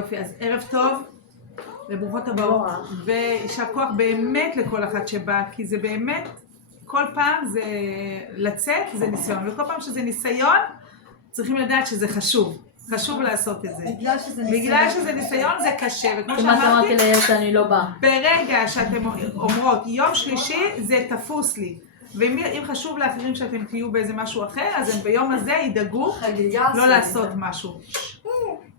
יופי, אז ערב טוב וברוכות הבאות, וישר כוח באמת לכל אחת שבאה, כי זה באמת, כל פעם זה לצאת, זה ניסיון, וכל פעם שזה ניסיון, צריכים לדעת שזה חשוב, חשוב לעשות את זה. בגלל שזה ניסיון זה קשה, וכמו שאמרתי, אני לא באה. ברגע שאתם אומרות, יום שלישי זה תפוס לי, ואם חשוב לאחרים שאתם תהיו באיזה משהו אחר, אז הם ביום הזה ידאגו לא לעשות משהו.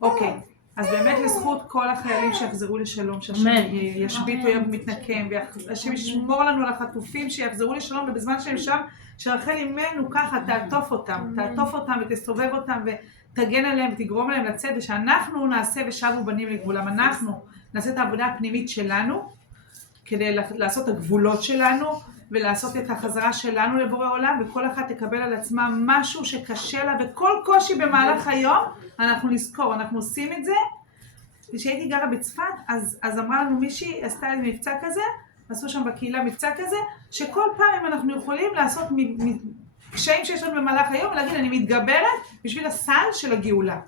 אוקיי. אז באמת לזכות כל החיילים שיחזרו לשלום, שהשם ישביתו יום מתנקם, והשם ישמור לנו על החטופים שיחזרו לשלום, ובזמן שהם שם, שרחל אימנו ככה, תעטוף אותם ותסובב אותם ותגן עליהם ותגרום להם לצאת, ושאנחנו נעשה ושבו בנים לגבולם, אנחנו נעשה את העבודה הפנימית שלנו, כדי לעשות את הגבולות שלנו, ולעשות את החזרה שלנו לבורא עולם, וכל אחת תקבל על עצמה משהו שקשה לה, וכל קושי במהלך היום, אנחנו נזכור, אנחנו עושים את זה. כשהייתי גרה בצפת, אז אמרה לנו מישהי, עשתה לי מבצע כזה, עשו שם בקהילה מבצע כזה, שכל פעם אנחנו יכולים לעשות קשיים שיש לנו במהלך היום, ולהגיד, אני מתגברת בשביל הסל של הגאולה.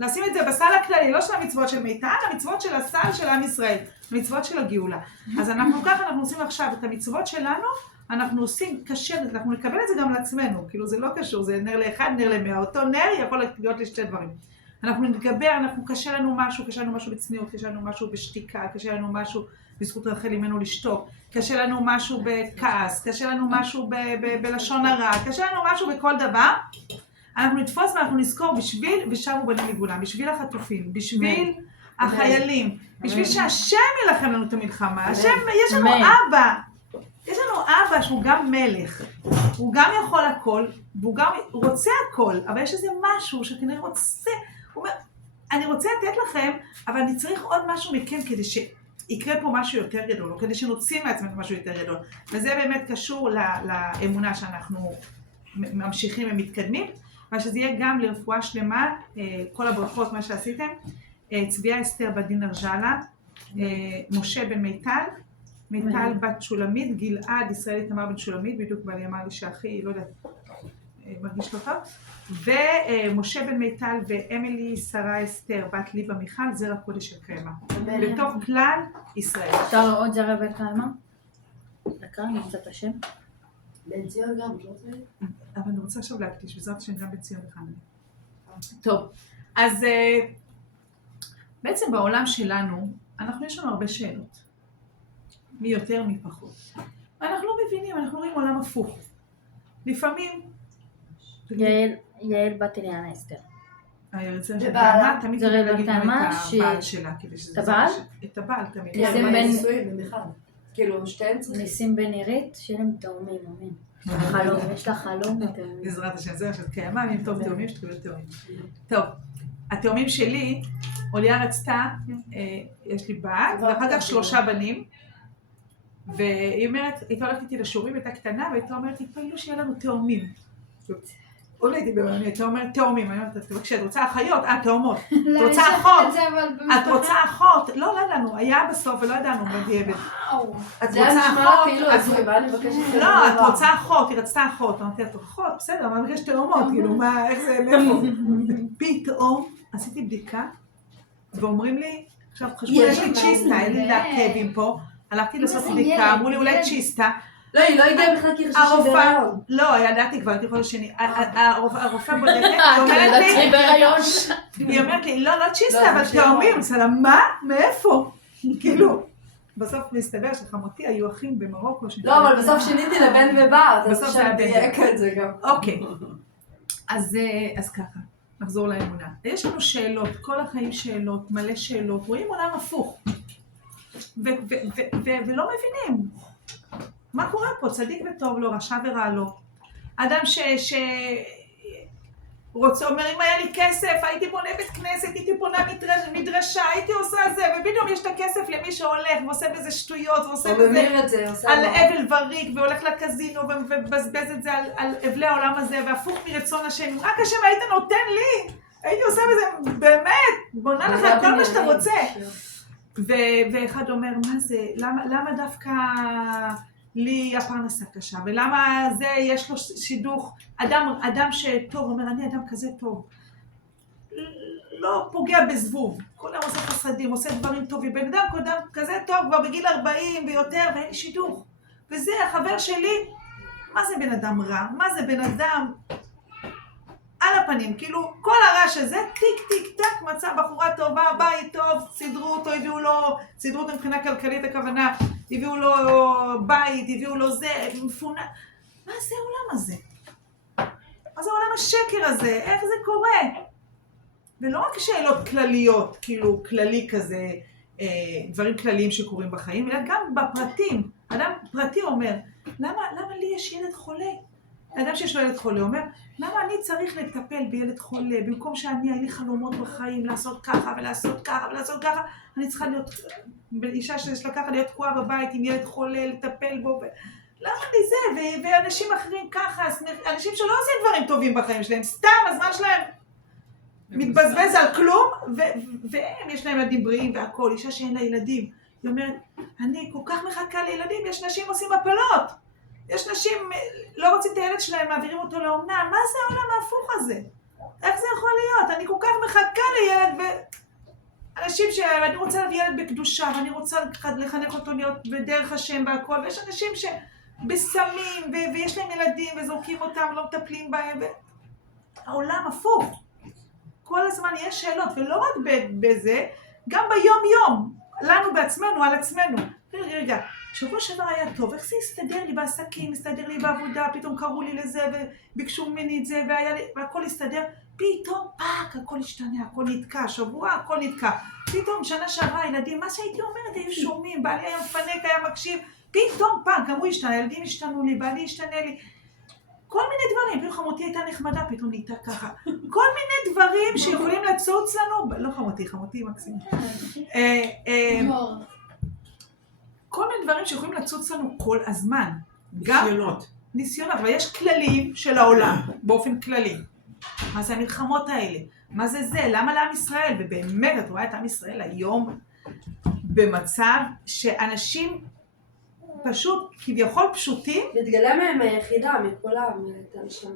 לשים את זה בסל הכללי, לא של המצוות של מיטל, המצוות של הסל של עם ישראל, המצוות של הגאולה. אז אנחנו ככה, אנחנו עושים עכשיו את המצוות שלנו, אנחנו עושים קשה, אנחנו נקבל את זה גם לעצמנו, כאילו זה לא קשור, זה נר לאחד, נר למאה, אותו נר יכול להיות לשתי דברים. אנחנו נתגבר, קשה לנו משהו בצניעות, קשה לנו משהו בשתיקה, קשה לנו משהו בזכות רחל אימנו לשתוק, קשה לנו משהו בכעס, קשה לנו משהו בלשון הרע, קשה לנו משהו בכל דבר. אנחנו נתפוס ואנחנו נזכור בשביל ושבו בנים לגבולם, בשביל החטופים, בשביל החיילים, בשביל שהשם ילחם לנו את המלחמה. השם, יש לנו אבא, שהוא גם מלך, הוא גם יכול הכל, והוא גם רוצה הכל, אבל יש איזה משהו שכנראה רוצה, הוא אומר, אני רוצה לתת לכם, אבל אני צריך עוד משהו מכם כדי שיקרה פה משהו יותר גדול, או כדי שנוציא מעצמנו משהו יותר גדול. וזה באמת קשור לאמונה שאנחנו ממשיכים ומתקדמים, ושזה יהיה גם לרפואה שלמה, כל הברכות, מה שעשיתם, צביה אסתר בדין ארג'לה, משה בן מיטל, מיטל בת שולמית, גלעד ישראלי תמר בן שולמית, בדיוק בעלי אמר לי שאחי, לא יודעת, מרגיש לא טוב, ומשה בן מיטל ואמילי שרה אסתר, בת ליבה מיכל, זרע קודש של קיימה, בתוך כלל ישראל. אפשר עוד זרע וקיימה? דקה, נמצא את השם. בן ציון גם, לא זה? אבל אני רוצה עכשיו להקדיש, בעזרת השם גם בן ציון וחנן. טוב, אז בעצם בעולם שלנו, יש לנו הרבה שאלות. מי יותר, מי פחות. ואנחנו לא מבינים, אנחנו רואים עולם הפוך. לפעמים... יעל בת אליאנה אסתר. היועצת של בעלה, תמיד זה להגיד גם את רבתמה הבעל שלה. את הבעל? את הבעל תמיד. נישואים במיכל. כאילו, שתיהם צריכים. ניסים בן עירית, שיהיה להם תאומים, אמן. חלום, יש לה חלום. בעזרת השם, זה שאת קיימה, אם טוב תאומים, שתקבל תאומים. טוב, התאומים שלי, אוליה רצתה, יש לי בת, ואחר כך 3 בנים, והיא אומרת, הייתה הולכת איתי לשיעורים, הייתה קטנה, והייתה אומרת, תתפללו שיהיה לנו תאומים. עוד הייתי במאמי, הייתה אומרת תאומים, אני אומרת, תבקשי, את רוצה אחיות? תאומות. את רוצה אחות? את רוצה אחות? לא ידענו, היה בסוף ולא ידענו בדיעבד. את רוצה אחות? לא, את רוצה אחות, היא רצתה אחות. אמרתי, את אחות? בסדר, אבל אני מבקש תאומות, כאילו, מה, איך זה, מאיפה? פתאום עשיתי בדיקה, ואומרים לי, עכשיו חשבו, יש לי צ'יסטה, אין לי כאבים פה, הלכתי לעשות בדיקה, אמרו לי אולי צ'יסטה, לא, היא לא הגיעה בכלל כי חשבתי שהיא בהיריון. לא, ידעתי כבר, הייתי חודש שני. הרופא בודקת, היא אומרת לי, לא צ'יסטה, אבל תאומים. סלם, מה? מאיפה? כאילו, בסוף מסתבר שחמותי היו אחים במרוקו. לא, אבל בסוף שיניתי לבן ובת, אז אפשר לדייק את זה גם. אוקיי, אז ככה, נחזור לאמונה. יש לנו שאלות, כל החיים שאלות, מלא שאלות, רואים עולם הפוך. ולא מבינים. מה קורה פה? צדיק וטוב לו, רשע ורע לו. אדם רוצה, אומר, אם היה לי כסף, הייתי בונה בית כנסת, הייתי בונה מדרשה, הייתי עושה זה, ובדיוק יש את הכסף למי שהולך, ועושה בזה שטויות, ועושה בזה על אבל וריק, והולך לקזינו, ובזבז את זה על אבלי העולם הזה, והפוך מרצון השם. רק השם היית נותן לי, הייתי עושה בזה, באמת, בונה לך כל מה שאתה רוצה. ואחד אומר, מה זה, למה דווקא... לי הפרנסה קשה, ולמה זה יש לו שידוך, אדם שטוב, אומר, אני אדם כזה טוב. לא פוגע בזבוב. כל היום עושה חסדים, עושה דברים טובים. בן אדם כזה טוב, כבר בגיל 40 ויותר, ואין לי שידוך. וזה החבר שלי, מה זה בן אדם רע? מה זה בן אדם על הפנים? כאילו, כל הרעש הזה, טיק טיק טק, מצא בחורה טובה, בית טוב, סידרו אותו, סידרו אותו מבחינה כלכלית הכוונה, הביאו לו בית, הביאו לו זה, מפונה. מה זה העולם הזה? מה זה העולם השקר הזה? איך זה קורה? ולא רק שאלות כלליות, כאילו כללי כזה, דברים כלליים שקורים בחיים, אלא גם בפרטים. אדם פרטי אומר, למה לי יש ילד חולה? האדם שיש לו ילד חולה אומר, למה אני צריך לטפל בילד חולה? במקום שאני, היה לי חלומות בחיים, לעשות ככה ולעשות ככה ולעשות ככה, אני צריכה להיות, אישה שיש לה ככה, להיות תקועה בבית עם ילד חולה, לטפל בו. למה לי זה? ואנשים אחרים ככה, אנשים שלא עושים דברים טובים בחיים שלהם, סתם הזמן שלהם מתבזבז על כלום, והם יש להם ילדים בריאים והכל, אישה שאין לה ילדים. היא אומרת, אני כל כך מחכה לילדים, יש נשים עושים הפלות. יש נשים לא רוצים את הילד שלהם, מעבירים אותו לאומנה. מה זה העולם ההפוך הזה? איך זה יכול להיות? אני כל כך מחכה לילד אנשים שאני רוצה להביא ילד בקדושה, ואני רוצה לחנך אותו להיות בדרך השם והכל, ויש אנשים שבסמים, ויש להם ילדים, וזורקים אותם, לא מטפלים בהם, העולם הפוך. כל הזמן יש שאלות, ולא רק בזה, גם ביום יום, לנו בעצמנו, על עצמנו. רגע, שבוע שעבר היה טוב, איך זה הסתדר לי בעסקים, הסתדר לי בעבודה, פתאום קראו לי לזה, וביקשו ממני את זה, והכל הסתדר, פתאום פאק, הכל השתנה, הכל נתקע, שבוע, הכל נתקע. פתאום שנה שעברה, ילדים, מה שהייתי אומרת, היו שומעים, בעלי היה מפנק, היה מקשיב, פתאום פאק, גם הוא השתנה, ילדים השתנו לי, בעלי השתנה לי. כל מיני דברים, פתאום חמותי הייתה נחמדה, פתאום נהייתה ככה. כל מיני דברים שיכולים לצוץ לנו, לא חמותי מקסימום. כל מיני דברים שיכולים לצוץ לנו כל הזמן. ניסיונות, אבל יש כללים של העולם, באופן כללי. מה זה המלחמות האלה? מה זה זה? למה לעם ישראל? ובאמת, את רואה את עם ישראל היום במצב שאנשים פשוט, כביכול פשוטים. מתגלה מהם היחידה, מכולם.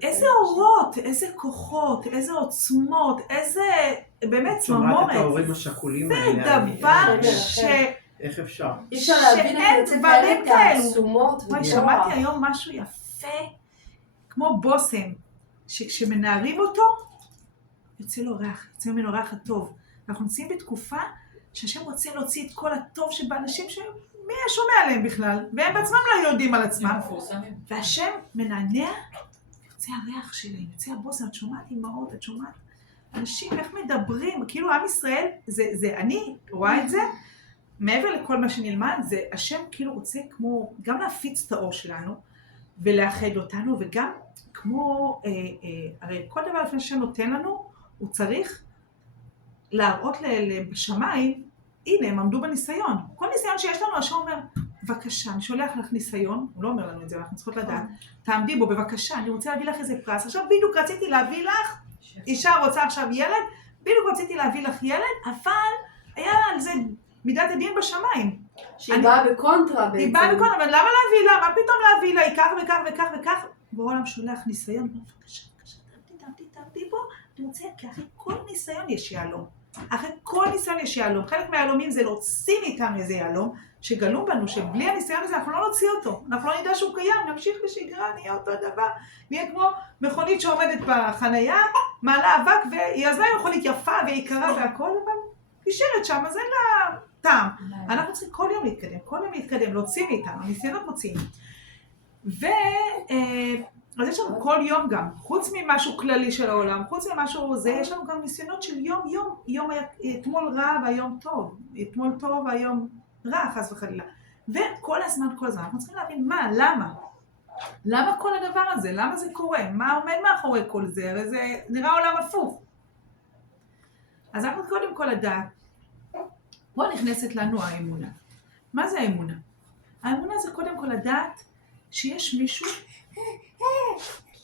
איזה אורות, איזה כוחות, איזה עוצמות, איזה, באמת, צמרמורת. שומעת את ההורים השכולים האלה. זה דבר איך אפשר? אי אפשר להבין את דברים תעצומות. שמעתי היום משהו יפה, כמו בוסם, שכשמנערים אותו, יוצא לו ריח, יוצא ממנו ריח הטוב. אנחנו נמצאים בתקופה שהשם רוצה להוציא את כל הטוב שבאנשים מי שומע עליהם בכלל, והם בעצמם לא יודעים על עצמם. והשם מנענע, יוצא הריח שלהם, יוצא הבוסם, את שומעת אימהות, את שומעת אנשים איך מדברים, כאילו עם ישראל, זה אני רואה את זה, מעבר לכל מה שנלמד, זה השם כאילו רוצה כמו, גם להפיץ את האור שלנו, ולאחד אותנו, וגם כמו, הרי כל דבר לפני שהשם נותן לנו, הוא צריך להראות בשמיים, הנה, הם עמדו בניסיון. כל ניסיון שיש לנו, השם אומר, בבקשה, אני שולח לך ניסיון, הוא לא אומר לנו את זה, אנחנו צריכות לדעת, תעמדי בו, בבקשה, אני רוצה להביא לך איזה פרס. עכשיו בדיוק רציתי להביא לך, אישה רוצה עכשיו ילד, בדיוק רציתי להביא לך ילד, אבל היה על זה מידת הדין בשמיים. שהיא באה בקונטרה בעצם. היא באה בקונטרה, אבל למה להביא לה? מה פתאום להביא לה? היא כך וכך וכך וכך. בעולם שולח ניסיון, בבקשה, תעמדי בו, אני רוצה, כי אחרי כל ניסיון יש יהלום. אחרי כל ניסיון יש יהלום. חלק מהיהלומים זה להוציא מאיתנו איזה יהלום, שגלום בנו, שבלי הניסיון הזה אנחנו לא נוציא אותו. אנחנו לא נדע שהוא קיים, נמשיך בשגרה, נהיה אותו דבר. נהיה כמו מכונית שעומדת בחנייה, מעלה אבק, והיא עזבה עם מכונית יפה ויקרה והכל, אבל נשארת שם, אז אין לה טעם. אנחנו צריכים כל יום להתקדם, להוציא מאיתנו, הניסיונות מוציאים. אז יש לנו כל יום גם, חוץ ממשהו כללי של העולם, חוץ ממשהו זה, יש לנו גם ניסיונות של יום, יום היה אתמול רע והיום טוב, אתמול טוב והיום רע, חס וחלילה. וכל הזמן, אנחנו צריכים להבין מה, למה כל הדבר הזה, למה זה קורה, מה עומד מאחורי כל זה, הרי זה נראה עולם הפוך. אז אנחנו קודם כל לדעת, פה נכנסת לנו האמונה. מה זה האמונה? האמונה זה קודם כל לדעת שיש מישהו,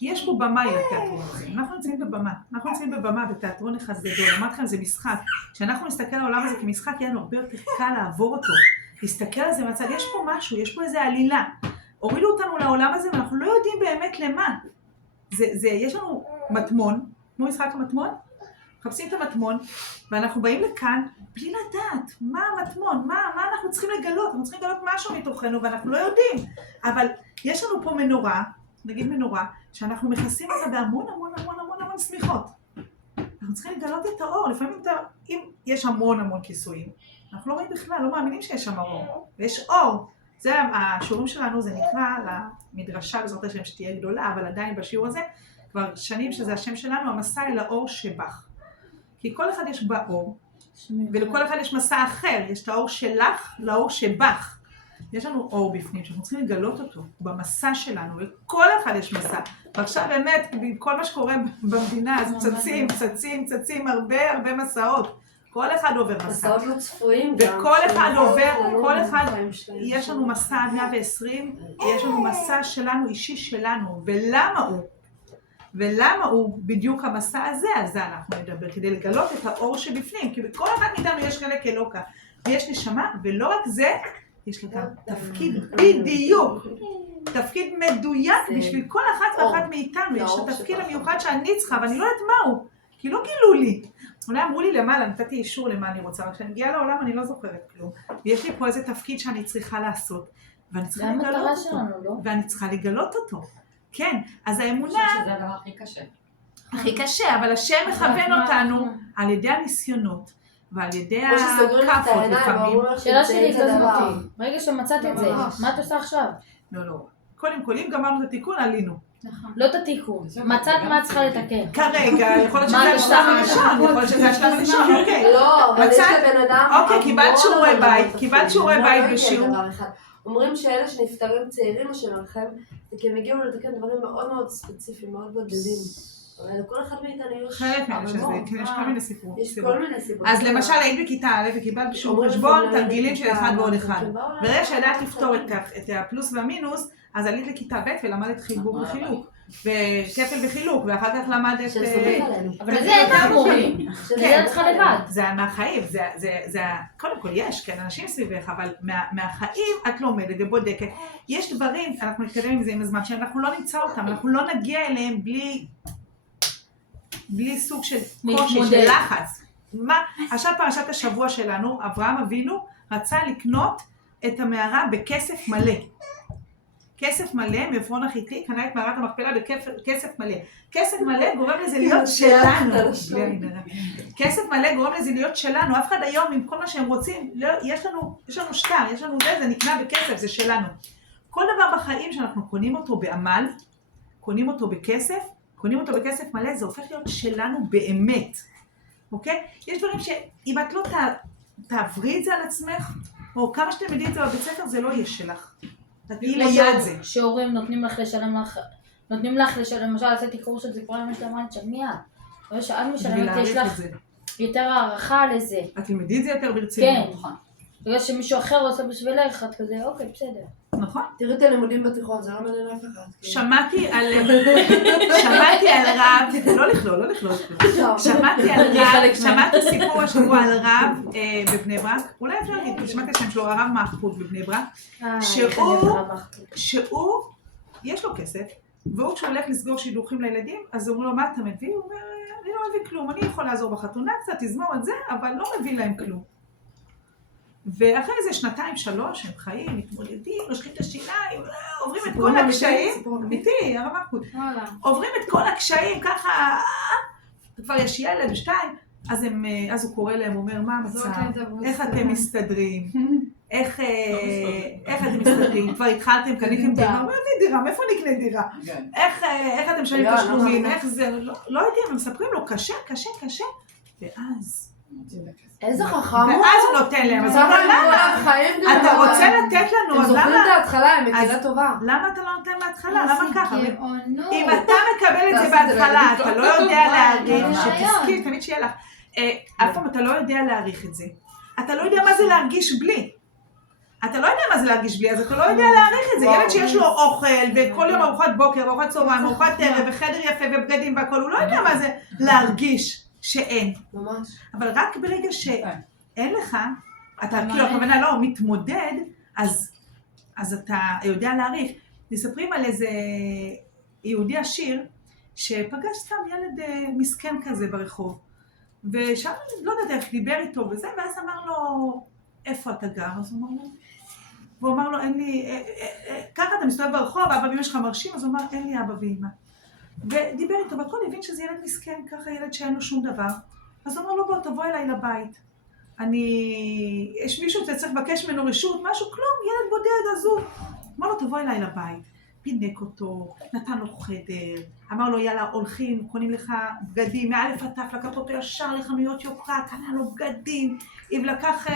יש פה במה לתיאטרון הזה. אנחנו נמצאים בבמה בתיאטרון אחד גדול. אמרתי לכם, זה משחק. כשאנחנו נסתכל על העולם הזה כמשחק, יהיה לנו הרבה יותר קל לעבור אותו. להסתכל על זה מצד, יש פה משהו, יש פה איזה עלילה. הורידו אותנו לעולם הזה ואנחנו לא יודעים באמת למה. יש לנו מטמון, כמו משחק המטמון, מחפשים את המטמון, ואנחנו באים לכאן בלי לדעת מה המטמון, מה אנחנו צריכים לגלות, אנחנו צריכים לגלות משהו מתוכנו ואנחנו לא יודעים. אבל יש לנו פה מנורה, נגיד מנורה, שאנחנו מכסים אותה בהמון המון המון המון המון סמיכות. אנחנו צריכים לגלות את האור, לפעמים אם יש המון המון כיסויים, אנחנו לא רואים בכלל, לא מאמינים שיש שם אור, ויש אור. זה השיעורים שלנו, זה נקרא למדרשה בעזרת השם שתהיה גדולה, אבל עדיין בשיעור הזה, כבר שנים שזה השם שלנו, המסע אל האור שבך. כי כל אחד יש בה אור, ולכל אחד יש מסע אחר, יש את האור שלך לאור שבך. יש לנו אור בפנים, שאנחנו צריכים לגלות אותו במסע שלנו, וכל אחד יש מסע. ועכשיו באמת, כל מה שקורה במדינה, אז צצים הרבה מסעות. כל אחד עובר מסע. מסעות לא צפויים. וכל אחד עובר, כל אחד, יש לנו מסע עד 120, יש לנו מסע שלנו, אישי שלנו, ולמה הוא בדיוק המסע הזה, על זה אנחנו נדבר, כדי לגלות את האור שבפנים, כי בכל אחד מאיתנו יש חלק אלוקה, ויש נשמה, ולא רק זה, יש לה גם תפקיד בדיוק, תפקיד מדויק בשביל כל אחת ואחת מאיתנו, יש את התפקיד המיוחד שאני צריכה, ואני לא יודעת מהו, כי לא גילו לי. אולי אמרו לי למעלה, נתתי אישור למה אני רוצה, רק כשאני מגיעה לעולם אני לא זוכרת כלום, ויש לי פה איזה תפקיד שאני צריכה לעשות, ואני צריכה לגלות אותו, ואני צריכה לגלות אותו. כן, אז האמונה... אני חושבת שזה הדבר הכי קשה. הכי קשה, אבל השם מכוון אותנו על ידי הניסיונות, ועל ידי הכאפות לפעמים. שאלה שלי כזאת, ברגע שמצאת את זה, מה את עושה עכשיו? לא. קודם כל, אם גמרנו את התיקון, עלינו. לא את התיקון, מצאת מה את צריכה לתקן. כרגע, יכול להיות שזה השלב הראשון, יכול להיות שזה השלב הראשון, אוקיי. לא, אבל יש לבן אדם... אוקיי, קיבלת שיעורי בית בשיעור. אומרים שאלה שנפטרים צעירים שלכם, זה כי הם הגיעו לתקן דברים מאוד מאוד ספציפיים, מאוד בודדים. אבל לכל אחד מאיתנו יש... חלק מהם שזה, כן, יש כל מיני סיפורים. יש כל מיני סיפורים. אז למשל, היית בכיתה א' וקיבלת בשיעור חשבון, תרגילים של 1 ועוד 1. ברגע שידעת לפתור את הפלוס והמינוס, אז עלית לכיתה ב' ולמדת חיבור וחילוק. וכפל וחילוק, ואחר כך למדת... אבל זה הייתה מורים, שזה צריכה לבד. זה מהחיים, זה קודם כל יש, כן, אנשים סביבך, אבל מהחיים את לומדת ובודקת. יש דברים, אנחנו נתקדם עם זה עם הזמן, שאנחנו לא נמצא אותם, אנחנו לא נגיע אליהם בלי סוג של קושי, של לחץ. עכשיו פרשת השבוע שלנו, אברהם אבינו רצה לקנות את המערה בכסף מלא. כסף מלא, מעפרון החיתי, קנה את מערת המכפלה בכסף מלא. כסף מלא גורם לזה להיות שלנו. כסף מלא גורם לזה להיות שלנו. אף אחד היום, עם כל מה שהם רוצים, יש לנו שטר, יש לנו זה נקנה בכסף, זה שלנו. כל דבר בחיים שאנחנו קונים אותו בעמל, קונים אותו בכסף מלא, זה הופך להיות שלנו באמת. אוקיי? יש דברים שאם את לא תעברי את זה על עצמך, או כמה שתלמדי את זה בבית ספר, זה לא יהיה שלך. תתני ליד זה. שהורים נותנים לך לשלם, למשל, עשיתי קורס של זיכרון אמא שלמה, תשלמי את. אבל שאת משלמת, יש לך יותר הערכה לזה. את תלמדי את זה יותר ברצינות. כן, נכון. בגלל שמישהו אחר עושה בשבילך, את כזה, אוקיי, בסדר. נכון. תראי את הלימודים בתיכון, זה לא מעניין אף אחד. שמעתי על רב, לא לכלול. שמעתי סיפור השבוע על רב בבני ברק, אולי אפשר להגיד, שמעתי השם שלו, הרב מחפוד בבני ברק, שהוא, יש לו כסף, והוא כשהוא הולך לסגור שידוכים לילדים, אז הוא אומר לו, מה אתה מביא? הוא אומר, אני לא מביא כלום, אני יכול לעזור בחתונה קצת, תזמור את זה, אבל לא מביא להם כלום. ואחרי זה 2-3 הם חיים, מתמודדים, נושכים את השיניים, עוברים את כל הקשיים, אמיתי, הרב מחפוד, עוברים את כל הקשיים ככה, כבר יש ילד 2, אז הוא קורא להם, הוא אומר, מה המצב? איך אתם מסתדרים? איך אתם מסתדרים? כבר התחלתם, קניתם דירה? מה הביא דירה? מאיפה נקנה דירה? איך אתם שואלים את השלומים? איך זה? לא יודעים, הם מספרים לו, קשה, ואז... איזה חכם הוא? ואז הוא נותן להם, אז הוא אומר, למה? אתה רוצה לתת לנו, הם אז זוכרים את למה? ההתחלה, הם מדינה טובה. למה אתה לא נותן מההתחלה? למה ככה? אם אתה מקבל את זה בהתחלה, אתה לא יודע להעריך, שתזכיר, תמיד שיהיה לך. אף פעם אתה לא יודע להעריך את זה. אתה לא יודע מה זה להרגיש בלי. אתה לא יודע מה זה להרגיש בלי, אז אתה לא יודע להעריך את זה. ילד שיש לו אוכל, וכל יום ארוחת בוקר, ארוחת צהריים, ארוחת ערב, וחדר יפה ובגדים והכל, הוא לא יודע מה זה להרגיש שאין. ממש. אבל רק ברגע שאין לך, אתה כאילו, הכוונה לא מתמודד, אז אתה יודע להעריך. מספרים על איזה יהודי עשיר, שפגש סתם ילד מסכן כזה ברחוב. ושם לא יודעת איך דיבר איתו וזה, ואז אמר לו, איפה אתה גר? אז הוא אמר לו, והוא אמר לו, אין לי, ככה אתה מסתובב ברחוב, אבא ואמא שלך מרשים, אז הוא אמר, אין לי אבא ואמא. ודיבר איתו, והכל הבין שזה ילד מסכן, ככה ילד שאין לו שום דבר. אז הוא אמר לו, בוא, תבוא אליי לבית. יש מישהו שצריך לבקש ממנו רשות, משהו, כלום, ילד בודד, עזוב. אמר לו, תבוא אליי לבית. פינק אותו, נתן לו חדר, אמר לו, יאללה, הולכים, קונים לך בגדים, מאלף עד תף, לקח אותו ישר לחנויות יוקרה, קנה לו בגדים, אם לקח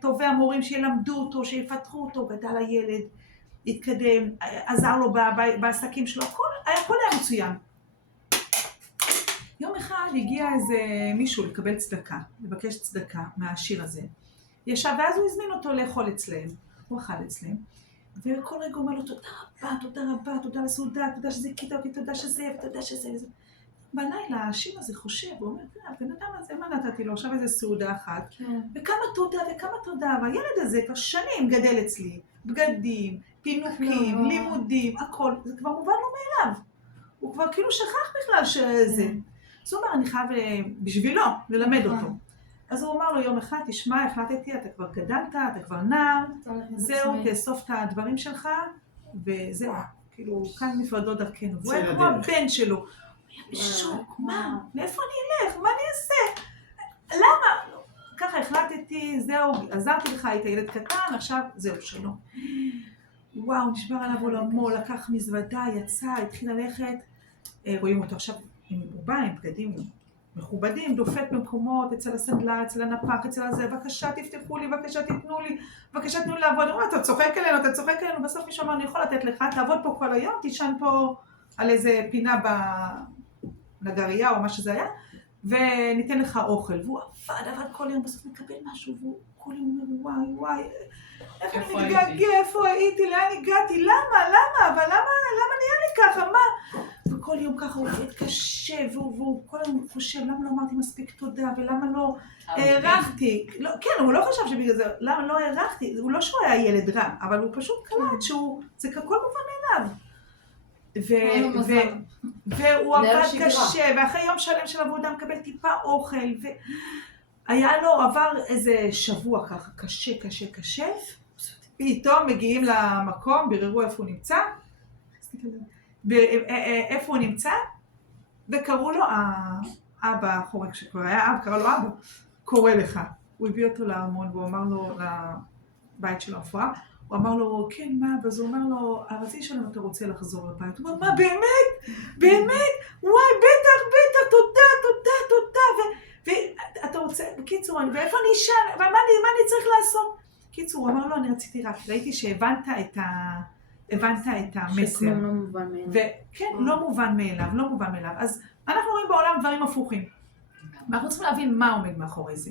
טובי המורים שילמדו אותו, שיפתחו אותו, גדל הילד, התקדם, עזר לו בעסקים שלו, הכל היה מצוין. יום אחד הגיע איזה מישהו לקבל צדקה, לבקש צדקה מהעשיר הזה. ישב, ואז הוא הזמין אותו לאכול אצלם, הוא אכל אצלם. וכל רגע הוא אומר לו, תודה רבה, תודה רבה, תודה לסעודה, תודה שזה כיתה אותי, תודה שזה, ותודה שזה וזה. בלילה, השיר הזה חושב, הוא אומר, הבן אדם הזה, מה נתתי לו? עכשיו איזה סעודה אחת. וכמה תודה, וכמה תודה. והילד הזה כבר שנים גדל אצלי. בגדים, פינוקים, לימודים, הכל. זה כבר מובן לו מאליו. הוא כבר כאילו שכח בכלל שזה. אז הוא אומר, אני חייב בשבילו ללמד אותו. אז הוא אמר לו יום אחד, תשמע, החלטתי, אתה כבר גדלת, אתה כבר נער, זהו, תאסוף את הדברים שלך, וזהו, כאילו, כאן נפרדות דרכנו. והוא היה כמו הבן שלו. הוא היה בשוק, מה? לאיפה אני אלך? מה אני אעשה? למה? ככה החלטתי, זהו, עזרתי לך, היית ילד קטן, עכשיו זהו, שלום. וואו, נשבר עליו עולמו, לקח מזוודה, יצא, התחיל ללכת, רואים אותו עכשיו עם בובה, עם בגדים מכובדים, דופק במקומות, אצל הסנדלר, אצל הנפק, אצל הזה, בבקשה תפתחו לי, בבקשה תיתנו לי, בבקשה תנו לי לעבוד. אתה צוחק אלינו, בסוף מישהו אמר, אני יכול לתת לך, תעבוד פה כל היום, תישן פה על איזה פינה בנגריה או מה שזה היה, וניתן לך אוכל. והוא עבד כל יום, בסוף מקבל משהו, והוא כל יום אומר, וואי, איך אני מתגעגע, איפה הייתי, לאן הגעתי, למה, אבל למה נהיה לי ככה, מה? וכל יום ככה הוא עובד קשה, והוא כל היום חושב, למה לא אמרתי מספיק תודה, ולמה לא הערכתי. כן, הוא לא חשב שבגלל זה, למה לא הערכתי, הוא לא שהוא היה ילד רע, אבל הוא פשוט קלט שזה הכל מובן מאליו. והוא עבד קשה, ואחרי יום שלם של עבודה מקבל טיפה אוכל, והיה לו, עבר איזה שבוע ככה, קשה, פתאום מגיעים למקום, ביררו איפה הוא נמצא, איפה הוא נמצא, וקראו לו האבא, חורק שכבר היה אב, קרא לו אבא, קורא לך. הוא הביא אותו לארמון, והוא אמר לו, לבית של הרפואה, הוא אמר לו, כן, מה? אז הוא אומר לו, הרצי שלנו אתה רוצה לחזור לבית. הוא אומר, מה, באמת? וואי, בטח, תודה. ואתה רוצה, בקיצור, ואיפה אני אשאל? ומה אני צריך לעשות? בקיצור, הוא אמר לו, אני רציתי רק, ראיתי שהבנת את המסר. שכלום לא מובן מאליו. וכן, לא מובן מאליו. אז אנחנו רואים בעולם דברים הפוכים. ואנחנו צריכים להבין מה עומד מאחורי זה.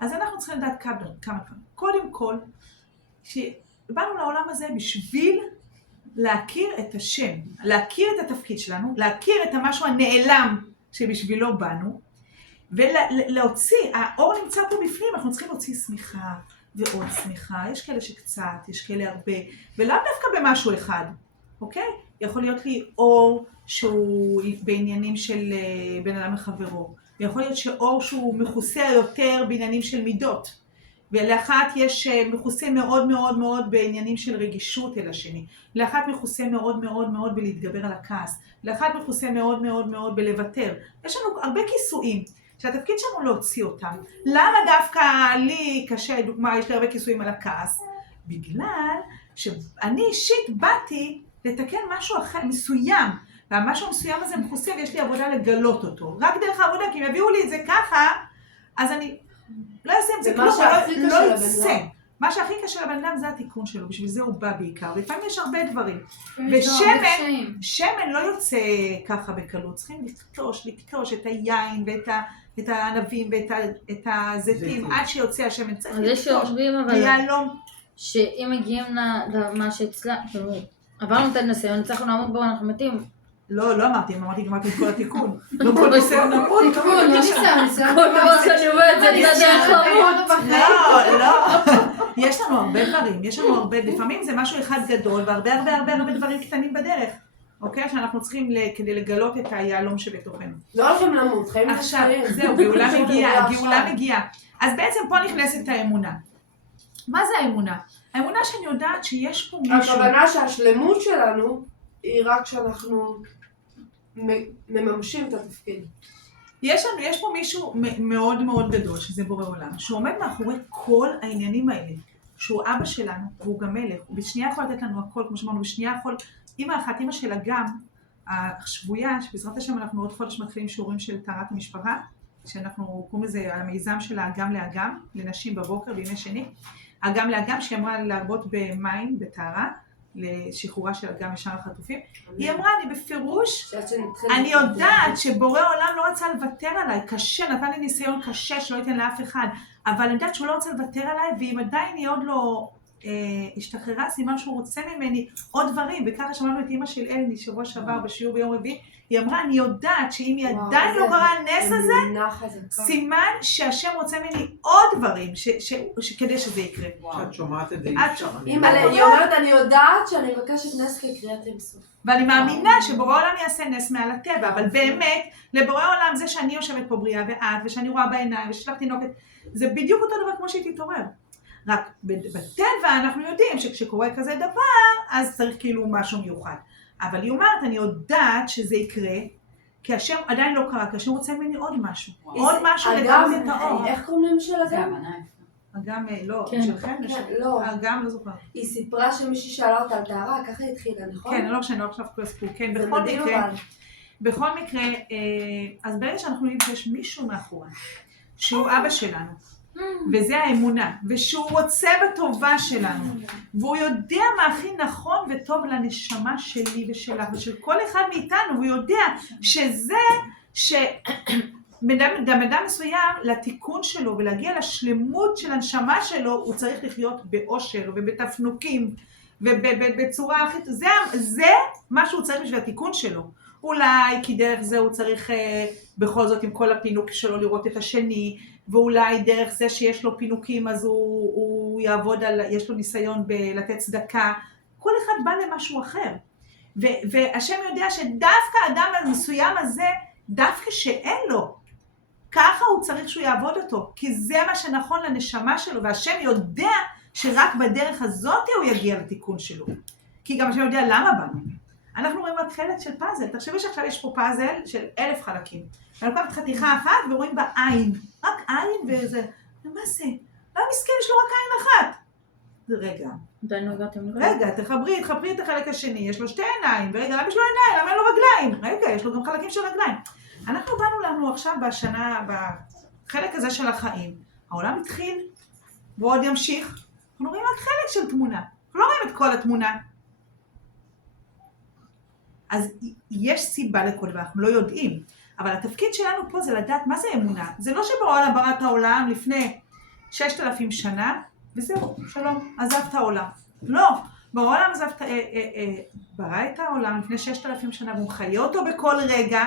אז אנחנו צריכים לדעת כמה דברים. קודם כל, שבאנו לעולם הזה בשביל להכיר את השם, להכיר את התפקיד שלנו, להכיר את המשהו הנעלם שבשבילו באנו, ולהוציא, האור נמצא פה בפנים, אנחנו צריכים להוציא שמיכה ועוד שמיכה, יש כאלה שקצת, יש כאלה הרבה, ולאו דווקא במשהו אחד, אוקיי? יכול להיות לי אור שהוא בעניינים של בן אדם לחברו, ויכול להיות שאור שהוא מכוסה יותר בעניינים של מידות, ולאחת יש מכוסה מאוד מאוד מאוד בעניינים של רגישות אל השני, לאחת מכוסה מאוד מאוד מאוד בלהתגבר על הכעס, לאחת מכוסה מאוד מאוד מאוד בלוותר. יש לנו הרבה כיסויים, שהתפקיד שלנו להוציא אותם. למה דווקא לי קשה, דוגמה, יש לי הרבה כיסויים על הכעס? בגלל שאני אישית באתי לתקן משהו אחר, מסוים, והמשהו המסוים הזה מכוסה ויש לי עבודה לגלות אותו. רק דרך העבודה, כי אם יביאו לי את זה ככה, אז אני לא אעשה עם זה כלום, לא יצא. מה שהכי קשה לבן אדם זה התיקון שלו, בשביל זה הוא בא בעיקר. לפעמים יש הרבה דברים. ושמן לא יוצא ככה בקלות. צריכים לקטוש את היין ואת הענבים ואת הזיתים, עד שיוצא השמן. צריך לקטוש, ליהלום. שאם מגיעים למה שאצלה, עברנו את הניסיון, הצלחנו לעמוד בו, אנחנו מתים. לא אמרתי גמרתי את כל התיקון. לא כל ניסיון נמות. כל ניסיון. כל דבר שאני אומרת, זה דרך למות. לא. יש לנו הרבה דברים. לפעמים זה משהו אחד גדול, והרבה דברים קטנים בדרך. אוקיי? שאנחנו צריכים כדי לגלות את היהלום שבתוכנו. לא הולכים למות, חיים עכשיו, נפלאים. זהו, גאולה מגיעה. אז בעצם פה נכנסת האמונה. מה זה האמונה? האמונה שאני יודעת שיש פה מישהו... הכוונה שהשלמות שלנו היא רק כשאנחנו מממשים את התפקיד. יש פה מישהו מאוד מאוד גדול, שזה בורא עולם, שהוא עומד מאחורי כל העניינים האלה, שהוא אבא שלנו, והוא גם מלך, הוא בשנייה יכול לתת לנו הכל, כמו שאמרנו, בשנייה יכול, אמא אחת, אמא של אגם, השבויה, שבעזרת השם אנחנו עוד חודש מתחילים שיעורים של טהרת המשפחה, שאנחנו קוראים לזה על המיזם של האגם לאגם, לנשים בבוקר בימי שני, אגם לאגם שהיא אמרה להרבות במים, בטהרה, לשחרורה של אגם משאר החטופים, היא אמרה, אני בפירוש, אני יודעת שבורא עולם לא רצה לוותר עליי, קשה, נתן לי ניסיון קשה שלא ייתן לאף אחד, אבל אני יודעת שהוא לא רוצה לוותר עליי, ואם עדיין היא עוד לא השתחררה, סימן שהוא רוצה ממני עוד דברים, וככה שמענו את אמא של אלני שבוע שעבר בשיעור ביום רביעי, היא אמרה, אני יודעת שאם היא עדיין לא קרה הנס הזה, סימן שהשם רוצה ממני עוד דברים, כדי שזה יקרה. כשאת שומעת את זה, היא אומרת, אני יודעת שאני מבקשת נס כקריאת ים סוף. ואני מאמינה שבורא עולם יעשה נס מעל הטבע, אבל באמת, לבורא עולם זה שאני יושבת פה בריאה ואת, ושאני רואה בעיניים, ושלח תינוקת, זה בדיוק אותו דבר כמו שהיא תתעורר. רק בטבע אנחנו יודעים שכשקורה כזה דבר, אז צריך כאילו משהו מיוחד. אבל היא אומרת, אני יודעת שזה יקרה, כי השם עדיין לא קרה, כי השם רוצה ממני עוד משהו. עוד משהו לדעת את האור. איך קוראים להם של אגם? אגם, לא, שלכם? לא. אגם, לא זוכר. היא סיפרה שמישהי שאלה אותה על טהרה, ככה היא התחילה, נכון? כן, לא משנה, לא עכשיו כל הסיפור. כן, בכל מקרה, אז ברגע שאנחנו יודעים שיש מישהו מאחורי, שהוא אבא שלנו, וזה האמונה, ושהוא רוצה בטובה שלנו, והוא יודע מה הכי נכון וטוב לנשמה שלי ושלה, ושל כל אחד מאיתנו, והוא יודע שזה, אדם מסוים לתיקון שלו ולהגיע לשלמות של הנשמה שלו, הוא צריך לחיות באושר ובתפנוקים, ובצורה הכי, זה מה שהוא צריך בשביל התיקון שלו. אולי כי דרך זה הוא צריך בכל זאת עם כל הפינוק שלו לראות את השני, ואולי דרך זה שיש לו פינוקים אז הוא יעבוד על, יש לו ניסיון בלתת צדקה, כל אחד בא למשהו אחר. והשם יודע שדווקא האדם המסוים הזה, דווקא שאין לו, ככה הוא צריך שהוא יעבוד אותו, כי זה מה שנכון לנשמה שלו, והשם יודע שרק בדרך הזאת הוא יגיע לתיקון שלו. כי גם השם יודע למה באנו. אנחנו רואים רק חלק של פאזל, תחשבי שעכשיו יש פה פאזל של 1000 חלקים. אני לוקחת חתיכה אחת ורואים בה עין, רק עין וזה, ומה זה? לא מסכן, יש לו רק עין אחת. רגע, תחברי את החלק השני, יש לו 2 עיניים, ורגע, למה יש לו עיניים? למה אין לו רגליים? רגע, יש לו גם חלקים של רגליים. אנחנו באנו לנו עכשיו בחלק הזה של החיים. העולם התחיל, ועוד ימשיך. אנחנו רואים רק חלק של תמונה, אנחנו לא רואים את כל התמונה. אז יש סיבה לכל דבר, אנחנו לא יודעים. אבל התפקיד שלנו פה זה לדעת מה זה אמונה. זה לא שבעולם ברא את העולם לפני 6,000 שנה, וזהו, שלום, עזב את העולם. לא, בעולם ברא את העולם לפני 6,000 שנה, והוא מחיה אותו בכל רגע,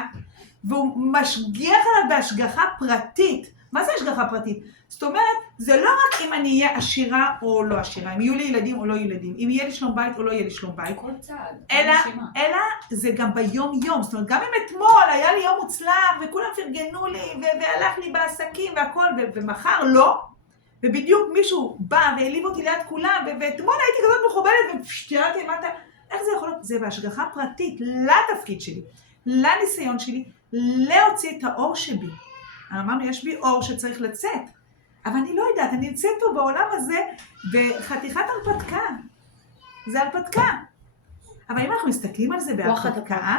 והוא משגיח עליו בהשגחה פרטית. מה זה השגחה פרטית? זאת אומרת, זה לא רק אם אני אהיה עשירה או לא עשירה, אם יהיו לי ילדים או לא ילדים, אם יהיה לי שלום בית או לא יהיה לי שלום בית. כל צעד. אלא זה גם ביום יום. זאת אומרת, גם אם אתמול היה לי יום מוצלח וכולם פרגנו לי והלך לי בעסקים והכל, ומחר לא, ובדיוק מישהו בא והעליב אותי ליד כולם, ואתמול הייתי כזאת מכובדת ופשטרתי מטה, איך זה יכול להיות? זה בהשגחה פרטית, לתפקיד שלי, לניסיון שלי, להוציא את האור שבי. אמרנו, יש בי אור שצריך לצאת, אבל אני לא יודעת, אני נמצאת פה בעולם הזה בחתיכת הרפתקה. זה הרפתקה. אבל אם אנחנו מסתכלים על זה בהרפתקה,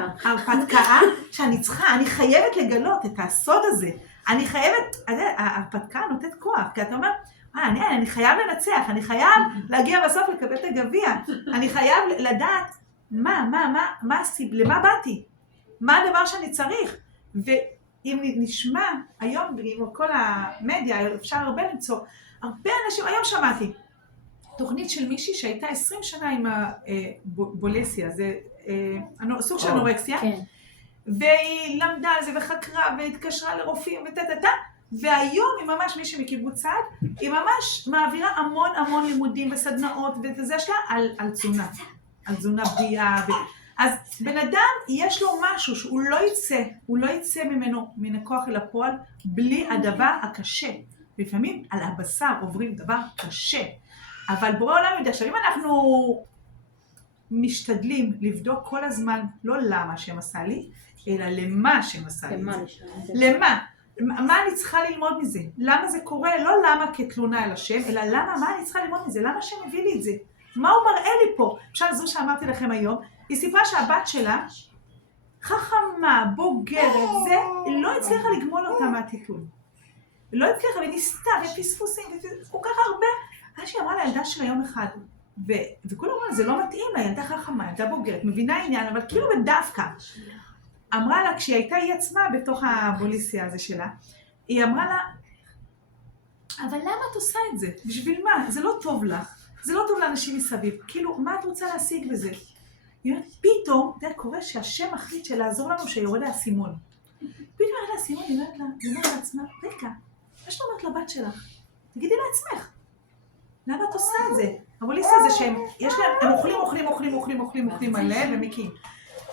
שאני צריכה, אני חייבת לגלות את הסוד הזה. אני חייבת, ההרפתקה נותנת כוח, כי אתה אומר, אני חייב לנצח, אני חייב להגיע בסוף לקבל את הגביע. אני חייב לדעת למה באתי, מה הדבר שאני צריך. אם נשמע, היום עם כל המדיה, אפשר הרבה למצוא, הרבה אנשים, היום שמעתי, תוכנית של מישהי שהייתה 20 שנה עם הבולסיה, זה סוג של אנורקסיה, והיא למדה על זה וחקרה והתקשרה לרופאים והיום היא ממש מישהי מקיבוץ צעד, היא ממש מעבירה המון לימודים וסדנאות וזה שלה על תזונה, על תזונה בריאה, אז בן אדם יש לו משהו שהוא לא יצא ממנו, מן הכוח אל הפועל, בלי הדבר הקשה. לפעמים על הבשר עוברים דבר קשה. אבל בורא עולם יודע, עכשיו אם אנחנו משתדלים לבדוק כל הזמן, לא למה השם עשה לי, אלא למה השם עשה לי. למה? מה אני צריכה ללמוד מזה? למה זה קורה? לא למה כתלונה אל השם, אלא למה, מה אני צריכה ללמוד מזה? למה השם הביא לי את זה? מה הוא מראה לי פה? למשל זו שאמרתי לכם היום, היא סיפרה שהבת שלה, חכמה, בוגרת, זה, לא הצליחה לגמול אותה מהטיטול. לא הצליחה, וניסתה, ופספוסים, כל כך הרבה. אז שהיא אמרה לילדה שלה יום אחד, וכולם אמרו לה, זה לא מתאים לה, ילדה חכמה, ילדה בוגרת, מבינה עניין, אבל כאילו בדווקא. אמרה לה, כשהיא הייתה היא עצמה בתוך הבוליסיה הזה שלה, היא אמרה לה, אבל למה את עושה את זה? בשביל מה? זה לא טוב לך. זה לא טוב לאנשים מסביב. כאילו, מה את רוצה להשיג בזה? היא אומרת, פתאום, זה קורה שהשם מחליט של לעזור לנו שיורד האסימון. פתאום יורד האסימון, היא אומרת לעצמה, רגע, מה שאת אומרת לבת שלך? תגידי לעצמך. למה את עושה את זה? הבוליסיה זה שהם, יש להם, הם אוכלים מלא ומיקים.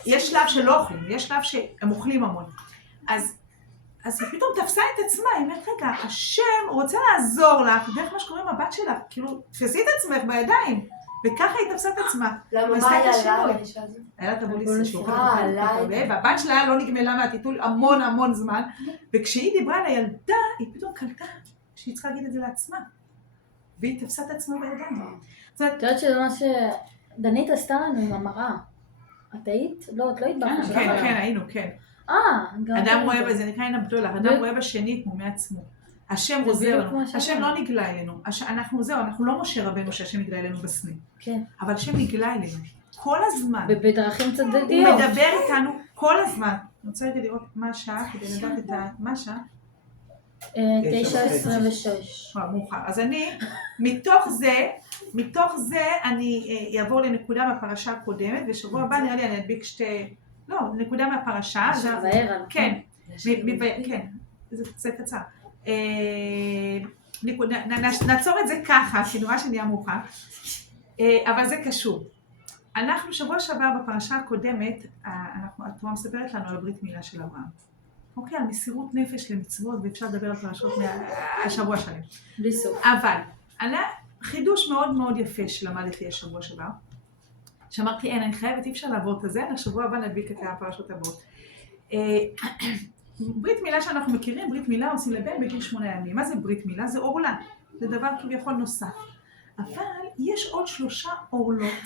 יש שלב שלא אוכלים, יש שלב שהם אוכלים המון. אז היא פתאום תפסה את עצמה, היא אומרת, רגע, השם רוצה לעזור לך, דרך מה שקורה עם הבת שלך, כאילו, תפסי את עצמך בידיים, וככה היא תפסה את עצמה. למה, מה היה לה האישה הזאת? היה לה את הבוליסיה שאוכלת הרבה, והבת שלה לא נגמלה מהטיטול המון זמן, וכשהיא דיברה לילדה, היא פתאום קלטה שהיא צריכה להגיד את זה לעצמה, והיא תפסה את עצמה בידיים. את יודעת שזה מה שדנית עשתה לנו עם המראה. את היית? לא, את לא היית באחד. כן, היינו, כן. אדם רואה בזה, נקרא עין הבדולח, אדם רואה בשני כמו מעצמו. השם עוזר לנו, השם לא נגלה אלינו, אנחנו לא משה רבנו שהשם נגלה אלינו בסנה. כן. אבל השם נגלה אלינו, כל הזמן. בדרכים צדדיות. הוא מדבר איתנו כל הזמן. אני רוצה רגע לראות מה השעה, כדי לדעת את מה השעה. 9:26. וואו, מאוחר. אז אני, מתוך זה אני אעבור לנקודה מהפרשה הקודמת, ושבוע הבא נראה לי אני אדביק נקודה מהפרשה. כן, כן, זה קצר. נעצור את זה ככה, כי נורא שנהיה מאוחר, אבל זה קשור. אנחנו שבוע שעבר בפרשה הקודמת, התורה מספרת לנו על ברית מילה של אברהם. אוקיי, על מסירות נפש למצוות, ואפשר לדבר על פרשות מהשבוע שלהם. בלי סוף. אבל, חידוש מאוד יפה שלמדתי השבוע שעבר, שאמרתי, אני חייבת, אי אפשר לעבור את זה, השבוע הבא נדביק את הפרשות הבאות. ברית מילה שאנחנו מכירים, ברית מילה עושים לבן בגיל 8 ימים. מה זה ברית מילה? זה עורלה. זה דבר כביכול נוסף. אבל יש עוד 3 עורלות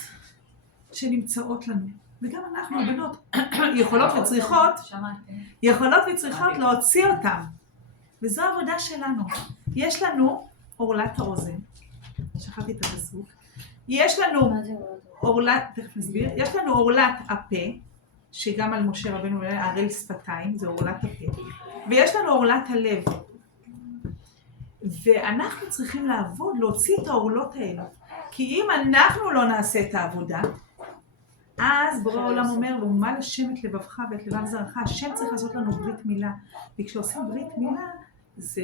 שנמצאות לנו. וגם אנחנו, הבנות, יכולות וצריכות להוציא אותם. וזו העבודה שלנו. יש לנו עורלת האוזן. שכחתי את הפסוק. יש לנו עורלת, תכף נסביר, יש לנו עורלת הפה, שגם על משה רבנו ערל שפתיים, זה עורלת הפה. ויש לנו עורלת הלב. ואנחנו צריכים לעבוד, להוציא את העורלות האלה. כי אם אנחנו לא נעשה את העבודה, אז בורא העולם אומר, ואומה לשם את לבבך ואת לבב זרעך, השם צריך לעשות לנו ברית מילה. וכשעושים ברית מילה, זה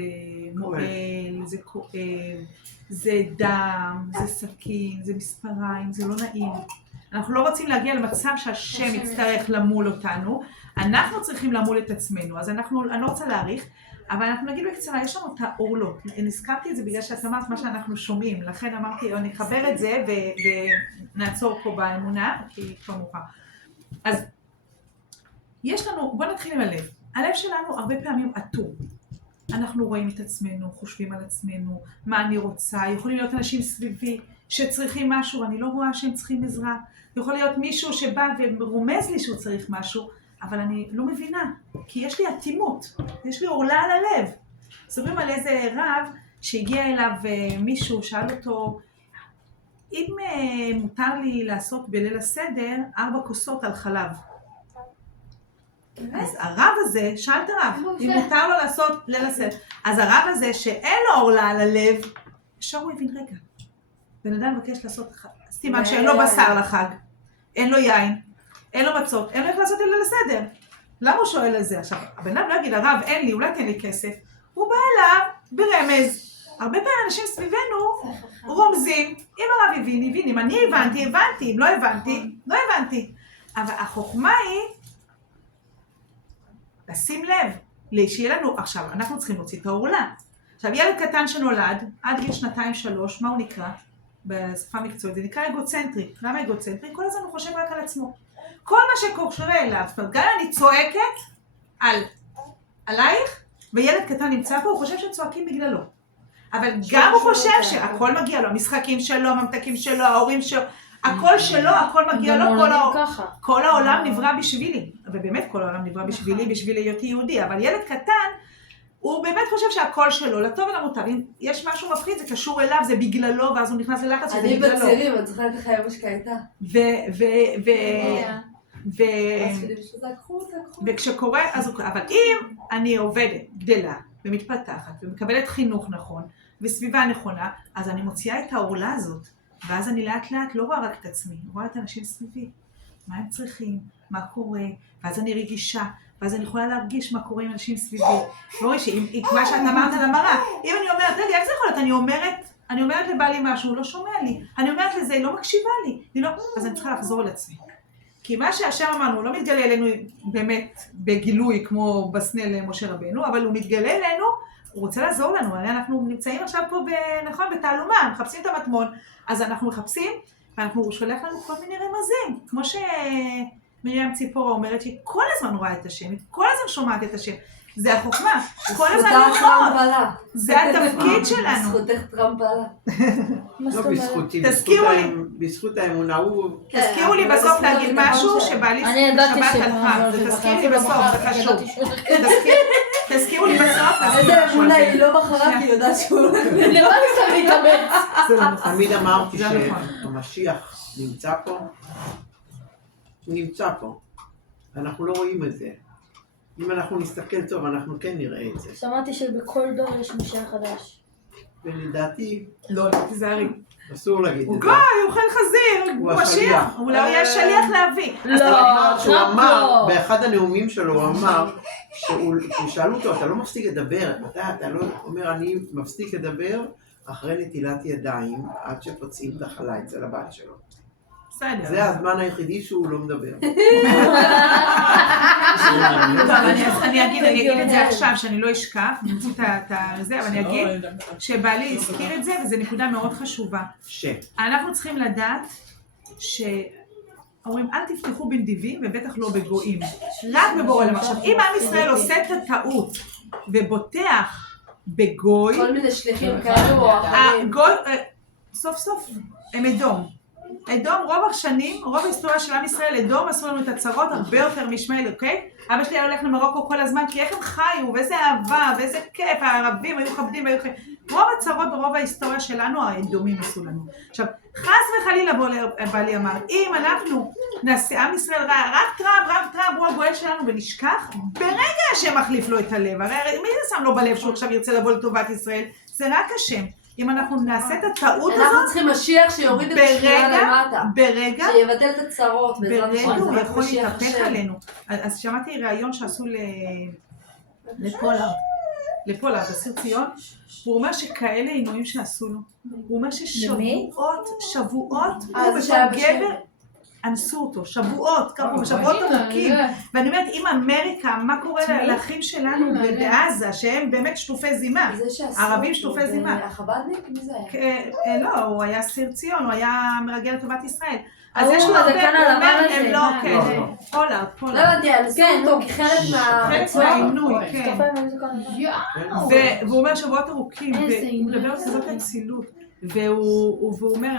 מועל, זה כואב, זה דם, זה סכין, זה מספריים, זה לא נעים. אנחנו לא רוצים להגיע למצב שהשם יצטרך למול אותנו, אנחנו צריכים למול את עצמנו, אז אני לא רוצה להאריך, אבל אנחנו נגיד בקצרה, יש לנו את העורלות, נזכרתי את זה בגלל שאת אמרת מה שאנחנו שומעים, לכן אמרתי, אני אחבר את זה ונעצור פה באמונה, כי כבר מאוחר. אז יש לנו, בוא נתחיל עם הלב. הלב שלנו הרבה פעמים אטום. אנחנו רואים את עצמנו, חושבים על עצמנו, מה אני רוצה, יכולים להיות אנשים סביבי שצריכים משהו, אני לא רואה שהם צריכים עזרה, יכול להיות מישהו שבא ורומז לי שהוא צריך משהו, אבל אני לא מבינה, כי יש לי אטימות, יש לי עורלה על הלב. סופרים על איזה רב שהגיע אליו מישהו, שאל אותו, אם מותר לי לעשות בליל הסדר 4 כוסות על חלב. אז הרב הזה, שאל את הרב, אם מותר לו לעשות ליל הסדר, אז הרב הזה שאין לו עורלה על הלב, ישר הוא הבין רגע. בן אדם מבקש לעשות סימן שאין לו בשר לחג, אין לו יין, אין לו מצות, אין לו איך לעשות ליל הסדר. למה הוא שואל על זה? עכשיו, הבן אדם לא יגיד, הרב אין לי, אולי תן לי כסף. הוא בא אליו ברמז. הרבה פעמים אנשים סביבנו רומזים, אם הרב הבין, אם אני הבנתי, אם לא הבנתי, לא הבנתי. אבל החוכמה היא לשים לב, שיהיה לנו, עכשיו, אנחנו צריכים להוציא את העורלה. עכשיו, ילד קטן שנולד, עד גיל 2-3, מה הוא נקרא? בשפה מקצועית, זה נקרא אגוצנטרי. למה אגוצנטרי? כל הזמן הוא חושב רק על עצמו. כל מה שקורה אליו, זאת אומרת, גם אני צועקת עלייך, וילד קטן נמצא פה, הוא חושב שצועקים בגללו. אבל גם הוא חושב שהכל מגיע לו, המשחקים שלו, הממתקים שלו, ההורים שלו, הכל שלו, הכל מגיע לו, כל העולם נברא בשבילי. ובאמת כל העולם נברא בשבילי, בשביל היותי יהודי, אבל ילד קטן, הוא באמת חושב שהכל שלו, לטוב ולמוטב. אם יש משהו מפחיד, זה קשור אליו, זה בגללו, ואז הוא נכנס ללחץ שזה בגללו. אני בצעירים, את זוכרת איך היה משקה הייתה. וכשקורה, אבל אם אני עובדת, גדלה ומתפתחת ומקבלת חינוך נכון וסביבה נכונה, אז אני מוציאה את העורלה הזאת, ואז אני לאט לאט לא רואה רק את עצמי, אני רואה את אנשים סביבי, מה הם צריכים, מה קורה, ואז אני רגישה, ואז אני יכולה להרגיש מה קורה עם אנשים סביבי. לא רואה מה שאת אמרת על המראה, אם אני אומרת, רגע, איך זה יכול להיות? אני אומרת לבעלי משהו, הוא לא שומע לי, אני אומרת לזה, היא לא מקשיבה לי, אז אני צריכה לחזור לעצמי. כי מה שהשם אמרנו, הוא לא מתגלה אלינו באמת בגילוי כמו בסנה למשה רבנו, אבל הוא מתגלה אלינו, הוא רוצה לעזור לנו. הרי אנחנו נמצאים עכשיו פה, נכון, בתעלומה, מחפשים את המטמון, אז אנחנו מחפשים, ואנחנו שולח לנו כל מיני רמזים, כמו שמרים ציפורה אומרת שהיא כל הזמן רואה את השם, היא כל הזמן שומעת את השם. זה החוכמה, כל הזמן לראות. זה התפקיד שלנו. זכותך טרמפלה. לא בזכותי, בזכות האמונה הוא... תזכירו לי בסוף להגיד משהו שבעלי שבת על חג. תזכירו לי בסוף, זה חשוב. תזכירו לי בסוף. איזה אמונה, היא לא בחרה כי היא יודעת שהוא... נראה לי סתם להתאמץ. תמיד אמרתי שהמשיח נמצא פה. הוא נמצא פה. אנחנו לא רואים את זה. אם אנחנו נסתכל טוב, אנחנו כן נראה את זה. שמעתי שבכל דור יש משיח חדש. ולדעתי... לא, תיזהרי. אסור להגיד את זה. הוא גוי, הוא אוכל חזיר, הוא משיח. אולי הוא יהיה שליח להביא. לא, אמר, באחד הנאומים שלו הוא אמר, שאלו אותו, אתה לא מפסיק לדבר, אתה לא אומר, אני מפסיק לדבר אחרי נטילת ידיים, עד שפוצעים את החלה אצל הבת שלו. זה הזמן היחידי שהוא לא מדבר. אני אגיד את זה עכשיו, שאני לא אשכח, אני אמציא את זה, אבל אני אגיד שבעלי הזכיר את זה, וזו נקודה מאוד חשובה. אנחנו צריכים לדעת שאומרים, אל תפתחו בנדיבים, ובטח לא בגויים. רק בבורא עולם. עכשיו, אם עם ישראל עושה את הטעות, ובוטח בגוי, כל מיני שליחים כאלו או אחרים. סוף סוף הם אדום. אדום רוב השנים, רוב ההיסטוריה של עם ישראל, אדום עשו לנו את הצרות הרבה יותר משמעאל, אוקיי? אבא שלי היה הולך למרוקו כל הזמן, כי איך הם חיו, ואיזה אהבה, ואיזה כיף, הערבים היו מכבדים והיו חיים. רוב הצרות ברוב ההיסטוריה שלנו, האדומים עשו לנו. עכשיו, חס וחלילה בעלי אמר, אם אנחנו נעשה עם ישראל רע, רק טראמפ, הוא הגואל שלנו ונשכח, ברגע השם מחליף לו את הלב, הרי מי זה שם לו בלב שהוא עכשיו ירצה לבוא לטובת ישראל? זה רק השם. אם אנחנו נעשה את הטעות הזאת, אנחנו צריכים משיח שיוריד את השכירה למטה. ברגע, שיבטל את הצרות. ברגע הוא יכול להתהפך עלינו. אז שמעתי ראיון שעשו לפולארד, בסיר ציון, הוא אומר שכאלה עינויים שעשו לו. הוא אומר ששבועות, הוא גבר, אנסו אותו, שבועות ארוכים. ואני אומרת, אם אמריקה, מה קורה לאחים שלנו בעזה, שהם באמת שטופי זימה, ערבים שטופי זימה. החבדניק? מי זה היה? לא, הוא היה סיר ציון, הוא היה מרגל לטובת ישראל. אז יש לו הרבה, הוא אומר, הם לא, כן, פולארד. לא הבנתי, אנסו אותו כחלק מהעינוי, כן. והוא אומר שבועות ארוכים, והוא מדבר על כזאת אצילות. והוא אומר,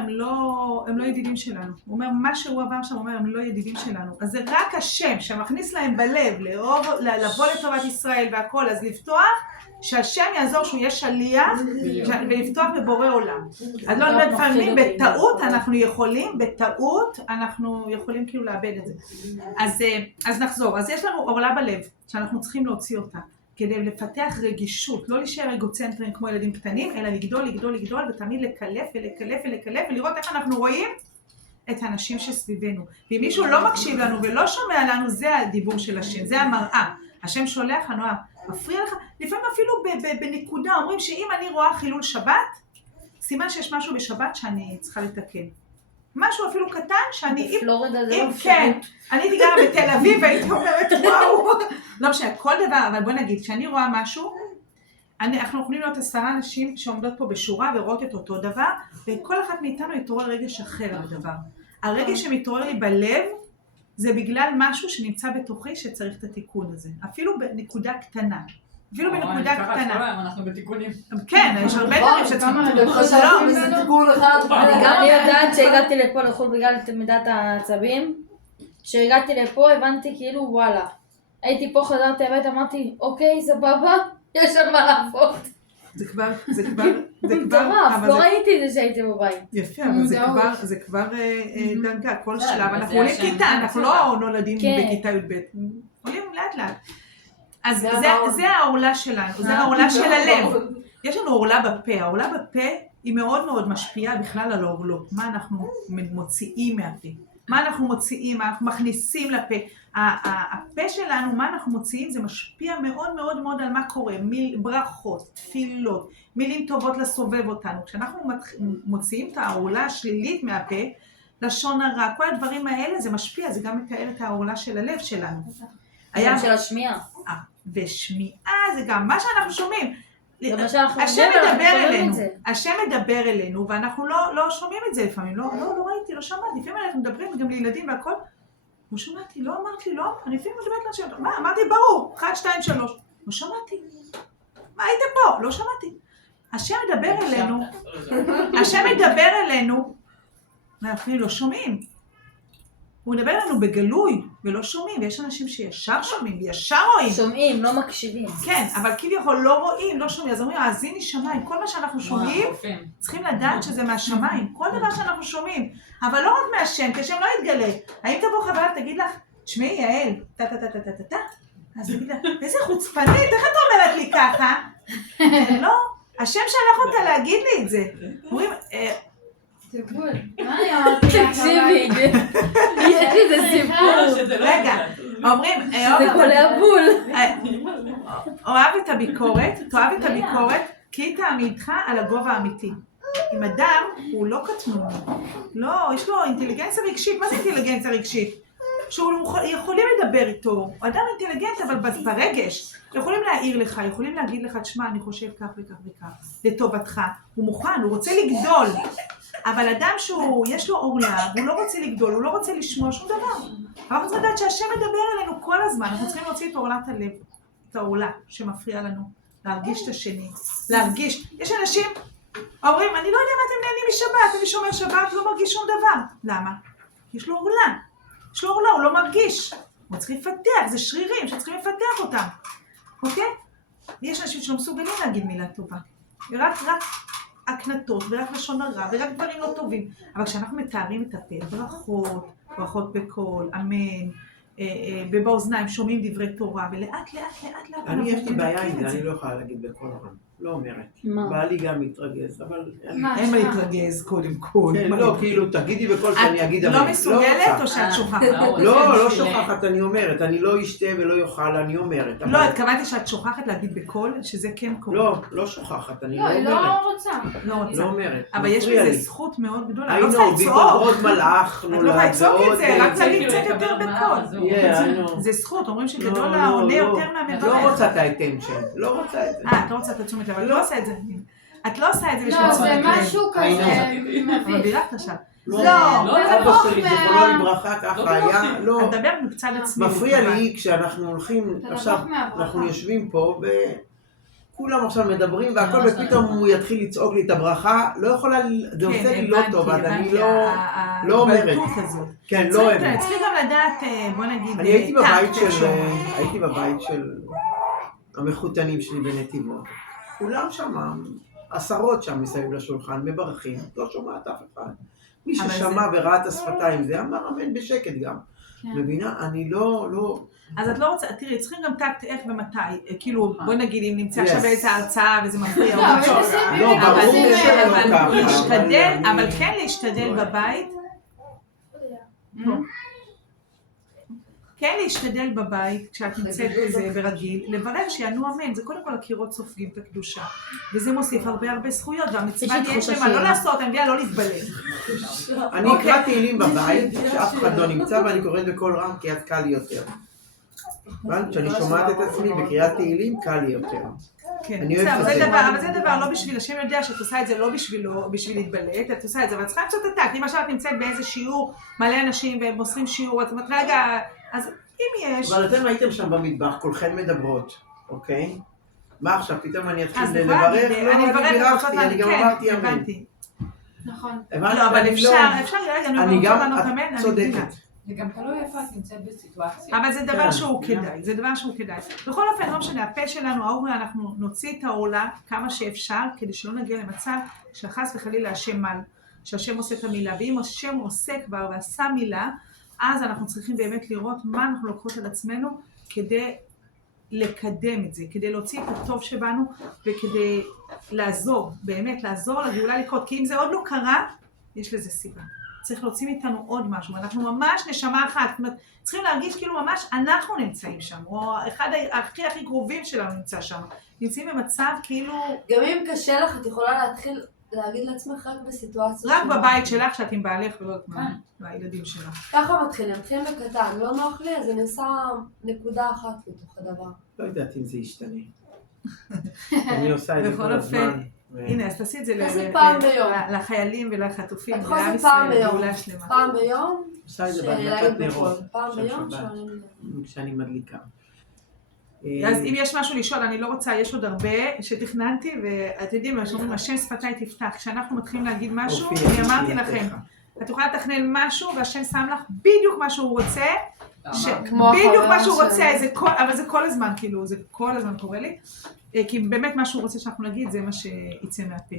הם לא ידידים שלנו. הוא אומר, מה שהוא עבר שם, הוא אומר, הם לא ידידים שלנו. אז זה רק השם שמכניס להם בלב, לבוא לטובת ישראל והכל, אז לפתוח, שהשם יעזור שהוא יהיה שליח, ולפתוח בבורא עולם. אז לא נדבר לפעמים, בטעות אנחנו יכולים כאילו לאבד את זה. אז נחזור. אז יש לנו עורלה בלב, שאנחנו צריכים להוציא אותה. כדי לפתח רגישות, לא להישאר אגוצנטרים כמו ילדים קטנים, אלא לגדול, ותמיד לקלף, ולראות איך אנחנו רואים את האנשים שסביבנו. ואם מישהו לא מקשיב לנו ולא שומע לנו, זה הדיבור של השם, זה המראה. השם שולח לנו, מפריע לך, לפעמים אפילו בנקודה, אומרים שאם אני רואה חילול שבת, סימן שיש משהו בשבת שאני צריכה לתקן. משהו אפילו קטן שאני... בפלורידה זה לא כן, אני הייתי גרה בתל אביב והייתי אומרת וואו. לא משנה, כל דבר, אבל בוא נגיד, כשאני רואה משהו, אנחנו יכולים להיות 10 אנשים שעומדות פה בשורה ורואות את אותו דבר, וכל אחת מאיתנו יתעורר רגש אחר לדבר. הרגש שמתעורר לי בלב, זה בגלל משהו שנמצא בתוכי שצריך את התיקון הזה. אפילו בנקודה קטנה. אפילו בנקודה קטנה. אנחנו בתיקונים. כן, יש הרבה דברים שצריכים... חשבתי שזה תיקון אחד. אני יודעת שהגעתי לפה לחו"ל בגלל תלמידת העצבים. כשהגעתי לפה הבנתי כאילו וואלה. הייתי פה, חזרתי הבית, אמרתי אוקיי, סבבה, יש על מה לעבוד. זה כבר... מטורף, לא ראיתי את זה שהייתי בבית. יפה, אבל זה כבר דרגה, כל שלב. אנחנו עולים כיתה, אנחנו לא נולדים בכיתה י"ב. עולים לאט לאט. אז זה העורלה שלנו, זה העורלה של הלב. יש לנו עורלה בפה, העורלה בפה היא מאוד מאוד משפיעה בכלל על העורלות. מה אנחנו מוציאים מהפה? מה אנחנו מוציאים, מה אנחנו מכניסים לפה? הפה שלנו, מה אנחנו מוציאים, זה משפיע מאוד מאוד מאוד על מה קורה. ברכות, תפילות, מילים טובות לסובב אותנו. כשאנחנו מוציאים את העורלה השלילית מהפה, לשון הרע, כל הדברים האלה, זה משפיע, זה גם מתאר את העורלה של הלב שלנו. גם של השמיעה. ושמיעה זה גם מה שאנחנו שומעים. השם מדבר אלינו, ואנחנו לא שומעים את זה לפעמים. לא ראיתי, לא שמעתי. לפעמים אנחנו מדברים גם לילדים והכל. לא שמעתי, לא אמרתי, לא. אני לפעמים מדברת לאנשים. מה? אמרתי ברור. 1, 2, 3. לא שמעתי. מה היית פה? לא שמעתי. השם מדבר אלינו, ואנחנו לא שומעים. הוא מדבר לנו בגלוי, ולא שומעים, ויש אנשים שישר שומעים, וישר רואים. שומעים, לא מקשיבים. כן, אבל כביכול לא רואים, לא שומעים, אז אומרים, האזיני שמיים, כל מה שאנחנו שומעים, צריכים לדעת שזה מהשמיים, כל דבר שאנחנו שומעים, אבל לא רק מהשם, כי השם לא יתגלה. האם תבוא חברה ותגיד לך, תשמעי יעל, טה, אז תגיד לה, איזה חוצפנית, איך את אומרת לי ככה? לא, השם שלח אותה להגיד לי את זה. אומרים, סיפור. מה אני אמרתי לך? תקשיבי, יש לי זה סיפור. רגע, אומרים, זה קולה בול. אוהב את הביקורת, כי תעמידך על הגובה האמיתי. אם אדם הוא לא קטנון, לא, יש לו אינטליגנציה רגשית, מה זה אינטליגנציה רגשית? שיכולים לדבר איתו, אדם אינטליגנט אבל ברגש, יכולים להעיר לך, יכולים להגיד לך, תשמע, אני חושב כך וכך וכך, לטובתך, הוא מוכן, הוא רוצה לגדול, אבל אדם שיש לו עורלה, הוא לא רוצה לגדול, הוא לא רוצה לשמוע שום דבר. אבל אנחנו צריכים לדעת שהשם מדבר אלינו כל הזמן, אנחנו צריכים להוציא את עורלת הלב, את העורלה שמפריע לנו, להרגיש את השני, להרגיש. יש אנשים אומרים, אני לא יודע מה אתם נהנים משבת, אני שומר שבת, לא מרגיש שום דבר. למה? יש לו עורלה. יש לו עורלה, הוא לא מרגיש. הוא צריך לפתח, זה שרירים שצריכים לפתח אותם. אוקיי? יש אנשים שלא מסוגלים להגיד מילה טובה. ורק הקנטות, ורק לשון הרע, ורק דברים לא טובים. אבל כשאנחנו מתארים את הפה, ברכות בקול, אמן, ובאוזניים שומעים דברי תורה, ולאט לאט אני יש לי בעיה עם זה, אני לא יכולה להגיד בקול רם. לא אומרת. בעלי גם מתרגז, אבל... אין מה להתרגז קודם כל. כן, לא, כאילו, תגידי בקול שאני אגיד אמן. את לא מסוגלת או שאת שוכחת? לא שוכחת, אני אומרת. אני לא אשתה ולא יאכל, אני אומרת. לא, התכוונתי שאת שוכחת להגיד בקול, שזה כן קורה. לא שוכחת, אני לא, לא היא אומרת. לא רוצה. לא אומרת. אבל יש בזה זכות מאוד גדולה. היינו, במקום עוד מלאך את לא נולד לצעוק את ועוד... זה, רק להגיד קצת יותר בקול. זה זכות, אומרים שגדול העונה יותר מהמברך. לא רוצה את האטנשן, לא רוצה את זה. את לא רוצה את התשומת לב, אבל לא עושה את זה. את לא עושה את זה בשביל לא, תשומת זה לב. משהו כזה אבל מביך. בירכת עכשיו. לא, זה אבא רחוק שלי, מה- זכרונו לברכה, ככה היה, לא. את מדברת קצת עצמי. מפריע לי כשאנחנו הולכים, אתה עכשיו, רחוק מהברכה. אנחנו יושבים פה וכולם עכשיו מדברים והכל ופתאום הוא יתחיל לצעוק לי את הברכה, לא יכולה, זה עושה לי לא טוב, אז אני לא אומרת. כן, לא אוהבת. צריכים גם לדעת, בוא נגיד, אני הייתי בבית של המחותנים שלי בנתיבות. כולם שם, עשרות שם מסביב לשולחן, מברכים, לא שומעת אף אחד. מי ששמע וראה את השפתיים, זה אמר אמן בשקט גם. מבינה? אני לא... אז את לא רוצה, תראי, צריכים גם טקט איך ומתי, כאילו, בוא נגיד, אם נמצא עכשיו באיזה הרצאה וזה מפריע, לא, אבל תשימי לא, לב, ברור תשימי שלא לב. ככה. אבל להשתדל, אבל אבל כן להשתדל בבית. כן להשתדל בבית, כשאת נמצאת בזה ברגיל, לברר שיענו אמן, זה קודם כל הקירות סופגים את הקדושה. וזה מוסיף הרבה זכויות, והמצווה יש למה לא לעשות, אני לא להתבלט. אני אקרא תהילים בבית, שאף אחד לא נמצא, ואני קוראת בקול רם, כי אז קל לי יותר. כשאני שומעת את עצמי בקריאת תהילים, קל לי יותר. כן, אבל זה דבר לא בשביל, השם יודע שאת עושה את זה לא בשביל להתבלט, את עושה את זה, ואת צריכה למצוא את הטקט. אם עכשיו את נמצאת באיזה שיעור, מלא אנשים והם מוסרים שיעור, את אומרת, רגע, אז אם יש... אבל אתם הייתם שם במטבח, כולכן מדברות, אוקיי? מה עכשיו, פתאום אני אתחיל לברך? לא, אני בירכתי, אני גם אמרתי אמן. נכון. לא, אבל אפשר, אני גם, את צודקת. זה גם תלוי איפה את נמצאת בסיטואציה. אבל זה דבר שהוא כדאי, זה דבר שהוא כדאי. בכל אופן, לא משנה, הפה שלנו, האור, אנחנו נוציא את העולה כמה שאפשר, כדי שלא נגיע למצב שחס וחלילה השם מל, שהשם עושה את המילה, ואם השם עושה כבר ועשה מילה, אז אנחנו צריכים באמת לראות מה אנחנו לוקחות על עצמנו, כדי לקדם את זה, כדי להוציא את הטוב שבנו, וכדי לעזור, באמת לעזור לגאולה לקרות, כי אם זה עוד לא קרה, יש לזה סיבה. צריך להוציא מאיתנו עוד משהו, אנחנו ממש נשמה אחת, זאת אומרת, צריכים להרגיש כאילו ממש אנחנו נמצאים שם, או אחד הכי קרובים שלנו נמצא שם, נמצאים במצב כאילו... גם אם קשה לך, את יכולה להתחיל להגיד לעצמך רק בסיטואציה רק בבית שלך, שאת עם בעלך ולא מהילדים שלך. ככה מתחילים בקטן, לא נוח לי, אז אני עושה נקודה אחת בתוך הדבר. לא יודעת אם זה ישתנה. אני עושה את זה כל הזמן. הנה, אז תעשי את זה לחיילים ולחטופים, את יכולה לעשות פעם ביום, עושה את זה בהדלקת נרות. פעם ביום, כשאני מדליקה. אז אם יש משהו לשאול, אני לא רוצה, יש עוד הרבה שתכננתי, ואתם יודעים מה שאומרים, השם שפתיי תפתח. כשאנחנו מתחילים להגיד משהו, אני אמרתי לכם, את יכולה לתכנן משהו, והשם שם לך בדיוק מה שהוא רוצה, בדיוק מה שהוא רוצה, אבל זה כל הזמן, כאילו, זה כל הזמן קורה לי, כי באמת מה שהוא רוצה שאנחנו נגיד, זה מה שיצא מהפה.